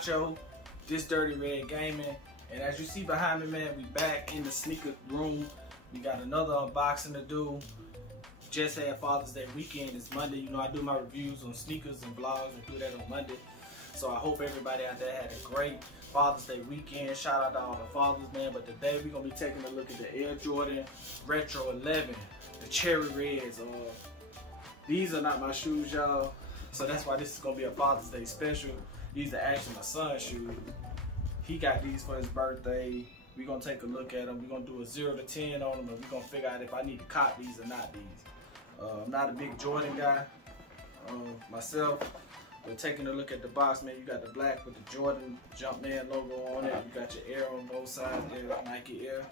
Nacho, This Dirty Red Gaming. And as you see behind me, man, we back in the sneaker room. We got another unboxing to do. Just had Father's Day weekend. It's Monday. You know, I do my reviews on sneakers and vlogs and do that on Monday. So I hope everybody out there had a great Father's Day weekend. Shout out to all the fathers, man. But today we're going to be taking a look at the Air Jordan Retro 11, the Cherry Reds. These are not my shoes, y'all. So that's why this is going to be a Father's Day special. These are actually my son's shoes. He got these for his birthday. We're going to take a look at them. We're going to do a 0 to 10 on them, and we're going to figure out if I need to cop these or not these. I'm not a big Jordan guy myself, but taking a look at the box, man, you got the black with the Jordan Jumpman logo on it. You got your Air on both sides, Air, Nike Air.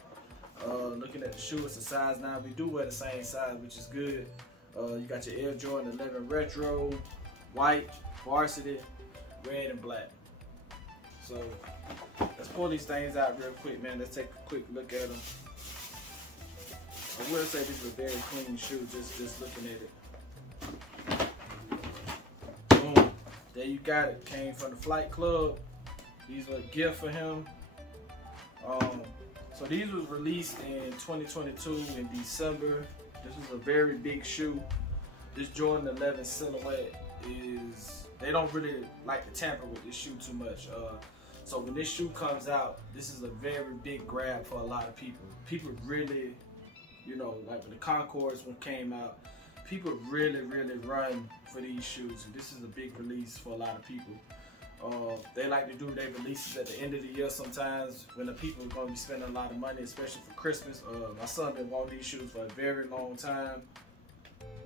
Looking at the shoe, it's a size 9. We do wear the same size, which is good. You got your Air Jordan 11 Retro, white, varsity, red, and black. So let's pull these things out real quick, man. Let's take a quick look at them. I will say this is a very clean shoe, just looking at it. Boom. There you got it. Came from the Flight Club. These were a gift for him. So these was released in 2022 in December. This was a very big shoe. This Jordan 11 silhouette is, they don't really like to tamper with this shoe too much. So when this shoe comes out, this is a very big grab for a lot of people. People really, you know, like when the Concords one came out, people really run for these shoes. And this is a big release for a lot of people. They like to do their releases at the end of the year sometimes when the people are going to be spending a lot of money, especially for Christmas. My son been wanting these shoes for a very long time.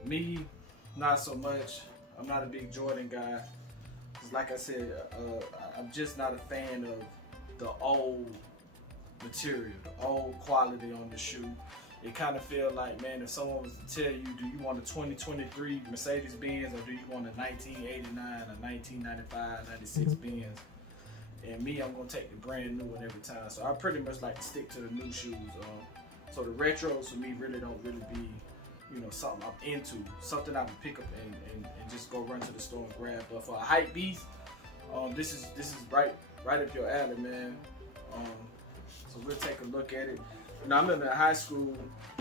Me, not so much. I'm not a big Jordan guy. Like I said, I'm just not a fan of the old material, the old quality on the shoe. It kind of feel like, man, if someone was to tell you, do you want a 2023 Mercedes-Benz or do you want a 1989 or 1995, 96 Benz? And me, I'm going to take the brand new one every time. So I pretty much like to stick to the new shoes. So the retros for me really don't really be, you know, something I'm into, something I would pick up and just go run to the store and grab. But for a hype beast, this is right up your alley, man. So we'll take a look at it. You know, I remember in high school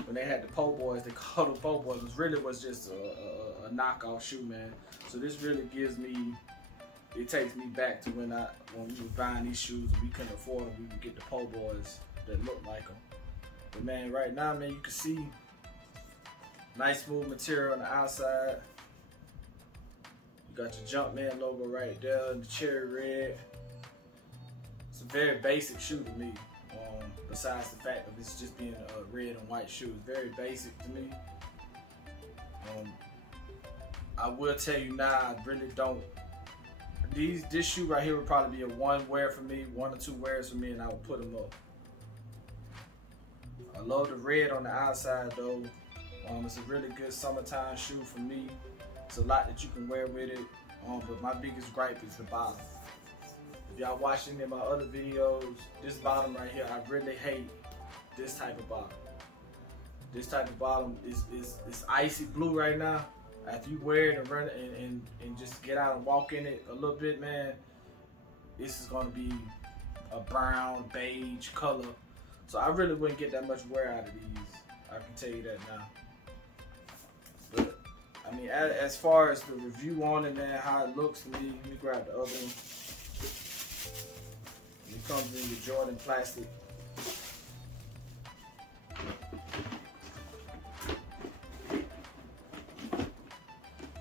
when they had the Po' Boys. They called them Po' Boys. It really was just a knockoff shoe, man. So this really gives me, it takes me back to when we were buying these shoes and we couldn't afford them. We would get the Po' Boys that looked like them. But man, right now, man, you can see nice smooth material on the outside. You got your Jumpman logo right there, the cherry red. It's a very basic shoe to me. Besides the fact of it's just being a red and white shoe, it's very basic to me. I will tell you now, I really don't. This shoe right here would probably be a 1 wear for me, 1 or 2 wears for me, and I would put them up. I love the red on the outside though. It's a really good summertime shoe for me. It's a lot that you can wear with it, but my biggest gripe is the bottom. If y'all watched any of my other videos, this bottom right here, I really hate this type of bottom. This type of bottom is icy blue right now. After you wear it and run it and just get out and walk in it a little bit, man, this is gonna be a brown, beige color. So I really wouldn't get that much wear out of these. I can tell you that now. But I mean, as far as the review on it, man, how it looks to me, let me grab the other one. It comes in the Jordan plastic.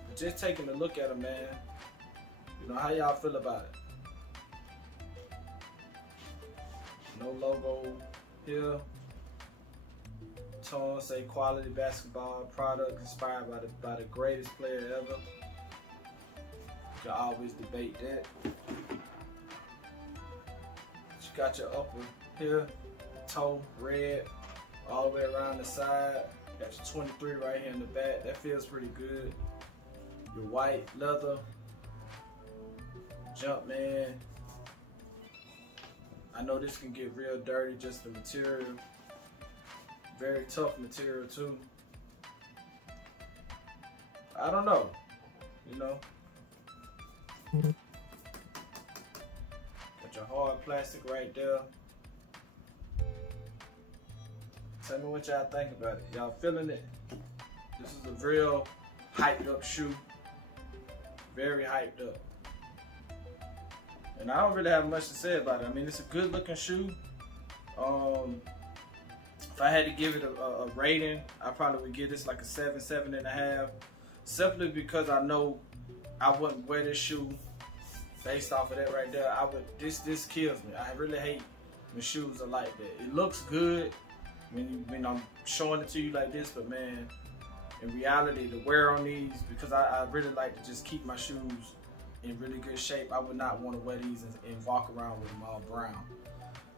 But just taking a look at them, man, you know, how y'all feel about it? No logo here. Tone say quality basketball product inspired by the greatest player ever. You can always debate that. You got your upper here, toe red, all the way around the side. Got your 23 right here in the back. That feels pretty good. Your white leather, Jumpman. I know this can get real dirty, just the material. Very tough material too. I don't know, you know. hard plastic right there. Tell me what y'all think about it. Y'all feeling it? This is a real hyped up shoe. Very hyped up. And I don't really have much to say about it. I mean, it's a good looking shoe. If I had to give it a rating, I probably would give this like a 7, 7.5. Simply because I know I wouldn't wear this shoe based off of that right there. This kills me. I really hate when shoes are like that. It looks good when I'm showing it to you like this, but man, in reality, the wear on these, because I really like to just keep my shoes in really good shape, I would not want to wear these and walk around with them all brown.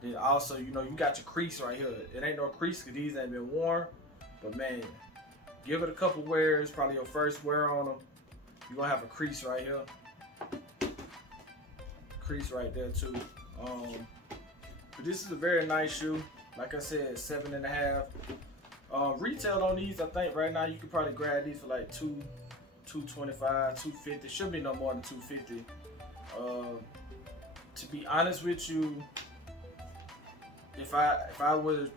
Then also, you know, you got your crease right here. It ain't no crease because these ain't been worn, but man, give it a couple wears, probably your first wear on them, you're gonna have a crease right here. Crease right there too. But this is a very nice shoe. Like I said, 7.5. Retail on these, I think right now you could probably grab these for like $225, $250. Should be no more than $250. To be honest with you, if I would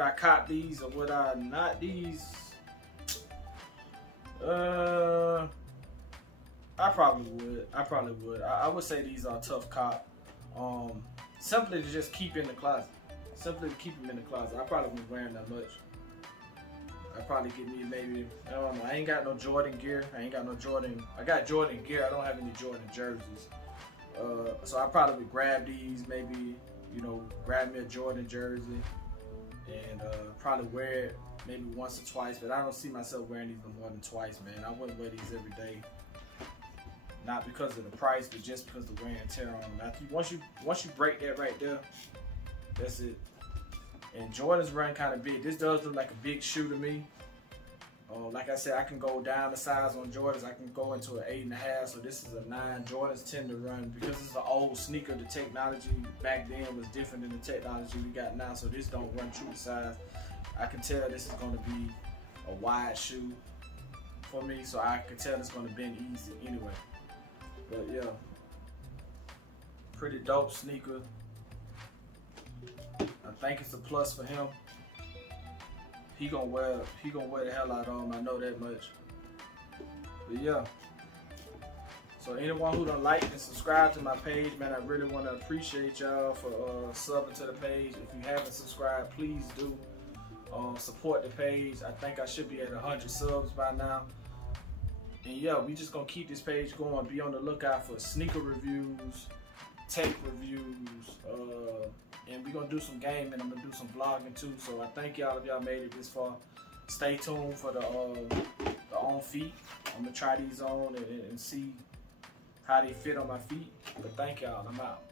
I cop these or would I not these? I probably would. I would say these are a tough cop. Simply to just keep in the closet. Simply to keep them in the closet. I probably wouldn't wear them that much. I probably get me maybe, I don't know, I ain't got no Jordan gear. I got Jordan gear, I don't have any Jordan jerseys. So I probably would grab these, maybe, you know, grab me a Jordan jersey and probably wear it maybe once or twice, but I don't see myself wearing these no more than twice, man. I wouldn't wear these every day. Not because of the price, but just because of the wear and tear on them. After once you break that right there, that's it. And Jordans run kind of big. This does look like a big shoe to me. Like I said, I can go down the size on Jordans. I can go into an 8.5, so this is a 9. Jordans tend to run, because it's an old sneaker, the technology back then was different than the technology we got now, so this don't run true to size. I can tell this is going to be a wide shoe for me, so I can tell it's going to bend easy anyway. But yeah, pretty dope sneaker. I think it's a plus for him. He gonna wear the hell out of them. I know that much. But yeah. So anyone who don't like and subscribe to my page, man, I really want to appreciate y'all for subbing to the page. If you haven't subscribed, please do. Support the page. I think I should be at 100 subs by now. And yeah, we just gonna keep this page going. Be on the lookout for sneaker reviews, tech reviews, and we're gonna do some gaming. I'm gonna do some vlogging too. So I thank y'all if y'all made it this far. Stay tuned for the on feet. I'm gonna try these on and see how they fit on my feet. But thank y'all. I'm out.